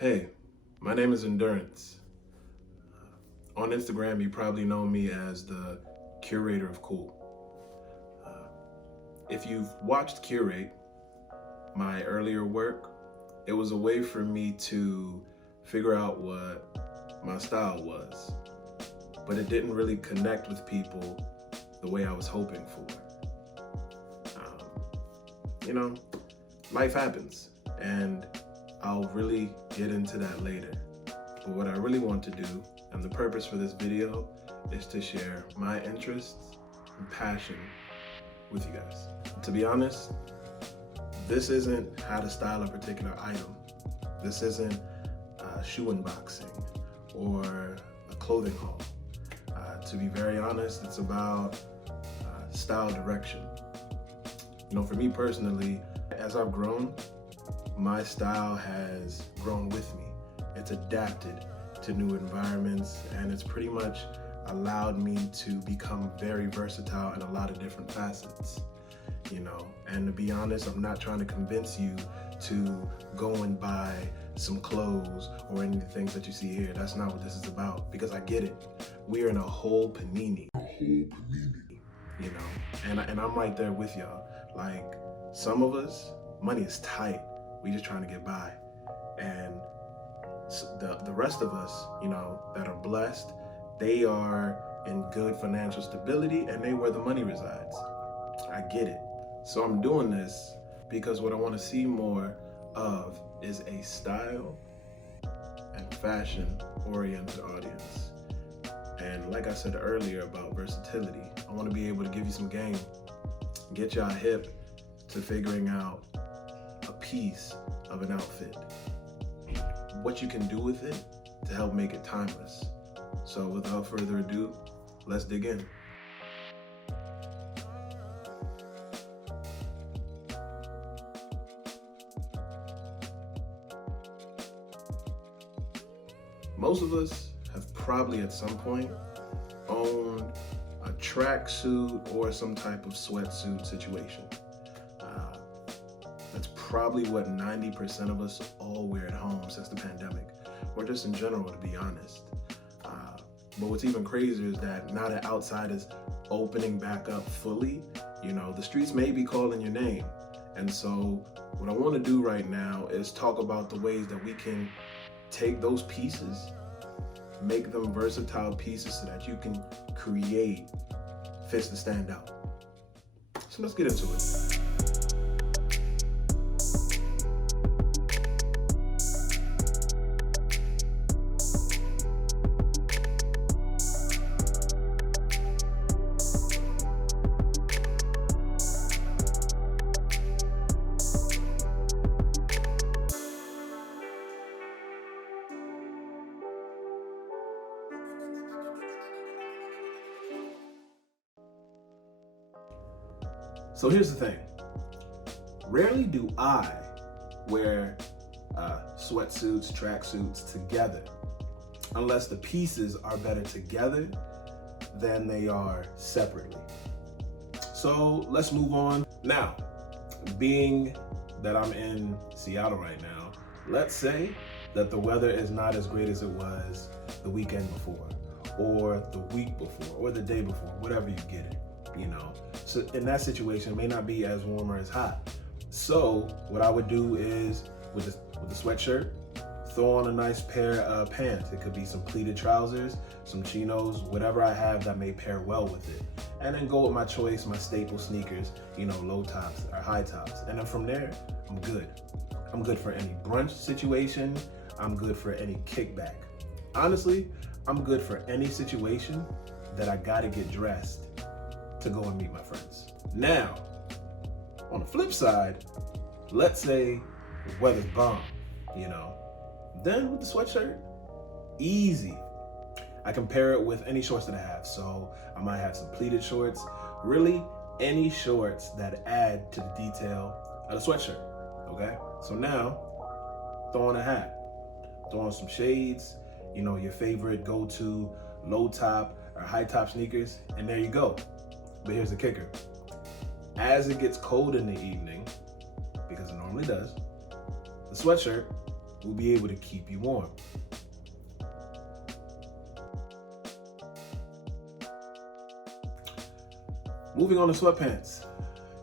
Hey, my name is Endurance. On Instagram, you probably know me as the curator of cool. If you've watched Curate, my earlier work, it was a way for me to figure out what my style was, but it didn't really connect with people the way I was hoping for. You know, life happens, and I'll really get into that later. But what I really want to do, and the purpose for this video, is to share my interests and passion with you guys. To be honest, this isn't how to style a particular item. This isn't shoe unboxing or a clothing haul. To be very honest, it's about style direction. You know, for me personally, as I've grown, my style has grown with me. It's adapted to new environments, and it's pretty much allowed me to become very versatile in a lot of different facets, you know. And to be honest, I'm not trying to convince you to go and buy some clothes or any of the things that you see here. That's not what this is about, because I get it. We are in a whole Panini. You know, and I'm right there with y'all. Like, some of us, money is tight. We just trying to get by. And the rest of us, you know, that are blessed, they are in good financial stability and they where the money resides. I get it. So I'm doing this because what I want to see more of is a style and fashion oriented audience. And like I said earlier about versatility, I want to be able to give you some game, get y'all hip to figuring out a piece of an outfit, what you can do with it to help make it timeless. So without further ado, let's dig in. Most of us have probably at some point owned a tracksuit or some type of sweatsuit situation. That's probably what 90% of us all wear at home since the pandemic, or just in general, to be honest. But what's even crazier is that now that outside is opening back up fully, you know, the streets may be calling your name. And so what I want to do right now is talk about the ways that we can take those pieces, make them versatile pieces so that you can create fits that stand out. So let's get into it. So here's the thing. Rarely do I wear sweatsuits, tracksuits together, unless the pieces are better together than they are separately. So let's move on. Now, being that I'm in Seattle right now, let's say that the weather is not as great as it was the weekend before, or the week before, or the day before, whatever you get it, you know. So in that situation, it may not be as warm or as hot. So what I would do is, with the sweatshirt, throw on a nice pair of pants. It could be some pleated trousers, some chinos, whatever I have that may pair well with it. And then go with my choice, my staple sneakers, you know, low tops or high tops. And then from there, I'm good. I'm good for any brunch situation. I'm good for any kickback. Honestly, I'm good for any situation that I gotta get dressed to go and meet my friends. Now, on the flip side, let's say the weather's bomb, you know, then with the sweatshirt, easy. I can pair it with any shorts that I have. So I might have some pleated shorts, really any shorts that add to the detail of the sweatshirt, okay? So now, throw on a hat, throw on some shades, you know, your favorite go-to low top or high top sneakers, and there you go. But here's the kicker. As it gets cold in the evening, because it normally does, the sweatshirt will be able to keep you warm. Moving on to sweatpants.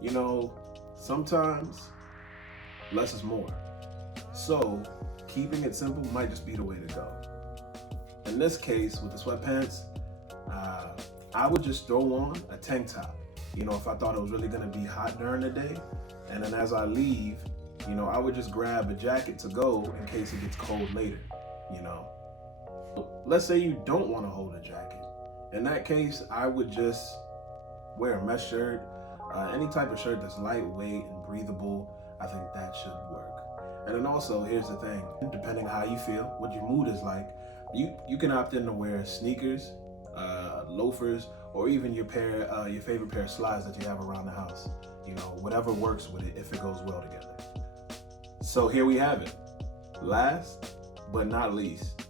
You know, sometimes less is more. So keeping it simple might just be the way to go. In this case, with the sweatpants, I would just throw on a tank top. You know, if I thought it was really gonna be hot during the day, and then as I leave, you know, I would just grab a jacket to go in case it gets cold later, you know. Let's say you don't wanna hold a jacket. In that case, I would just wear a mesh shirt, any type of shirt that's lightweight and breathable. I think that should work. And then also, here's the thing, depending how you feel, what your mood is like, you can opt in to wear sneakers, loafers, or even your favorite pair of slides that you have around the house. You know, whatever works with it if it goes well together. So here we have it. Last but not least,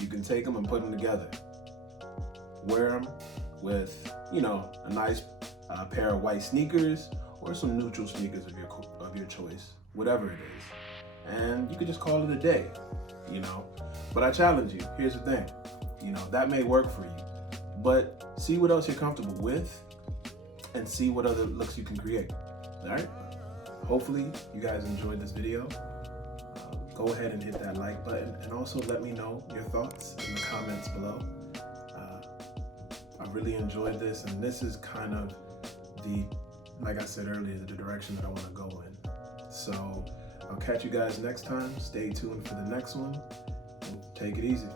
you can take them and put them together. Wear them with, you know, a nice pair of white sneakers or some neutral sneakers of your choice, whatever it is. And you could just call it a day, you know. But I challenge you, here's the thing, you know, that may work for you, but see what else you're comfortable with and see what other looks you can create, all right? Hopefully you guys enjoyed this video. Go ahead and hit that like button and also let me know your thoughts in the comments below. I really enjoyed this, and this is kind of like I said earlier, the direction that I want to go in. So I'll catch you guys next time. Stay tuned for the next one. Take it easy.